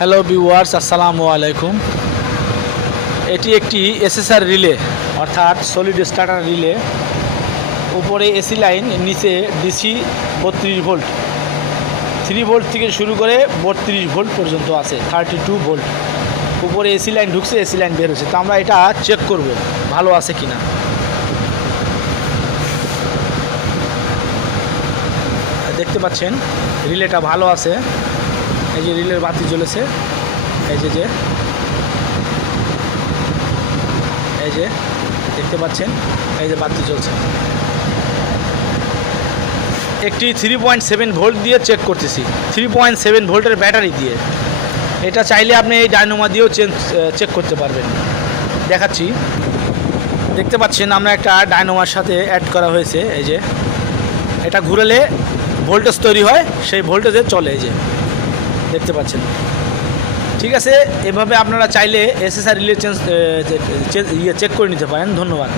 Hello viewers আসসালামু আলাইকুম এটি একটি এসএসআর রিলে অর্থাৎ সলিড স্টার্টার রিলে উপরে এসি লাইন নিচে ডিসি বত্রিশ ভোল্ট থ্রি ভোল্ট থেকে শুরু করে বত্রিশ ভোল্ট পর্যন্ত আছে থার্টি টু ভোল্ট উপরে এসি লাইন ঢুকছে এসি লাইন বের হচ্ছে। তো আমরা এটা চেক করব, ভালো আছে কি না দেখতে পাচ্ছেন রিলেটা ভালো আছে। এই যে রিলের বাতি জ্বলেছে, এই যে যে, এই যে, দেখতে পাচ্ছেন, এই যে বাতি জ্বলছে। একটি থ্রি পয়েন্ট সেভেন ভোল্ট দিয়ে চেক করতেছি থ্রি পয়েন্ট সেভেন ভোল্টের ব্যাটারি দিয়ে। এটা চাইলে আপনি এই ডায়নোমা দিয়েও চেঞ্জ চেক করতে পারবেন। দেখাচ্ছি। দেখতে পাচ্ছেন আমরা একটা ডায়নোমার সাথে অ্যাড করা হয়েছে, এই যে। এটা ঘুরালে ভোল্টেজ তৈরি হয়, সেই ভোল্টেজে চলে, এই যে। দেখতে পাচ্ছেন। ঠিক আছে, এভাবে আপনারা চাইলে এসএসআর রিলে চেঞ্জ ইয়ে চেক করে নিতে পারেন। ধন্যবাদ।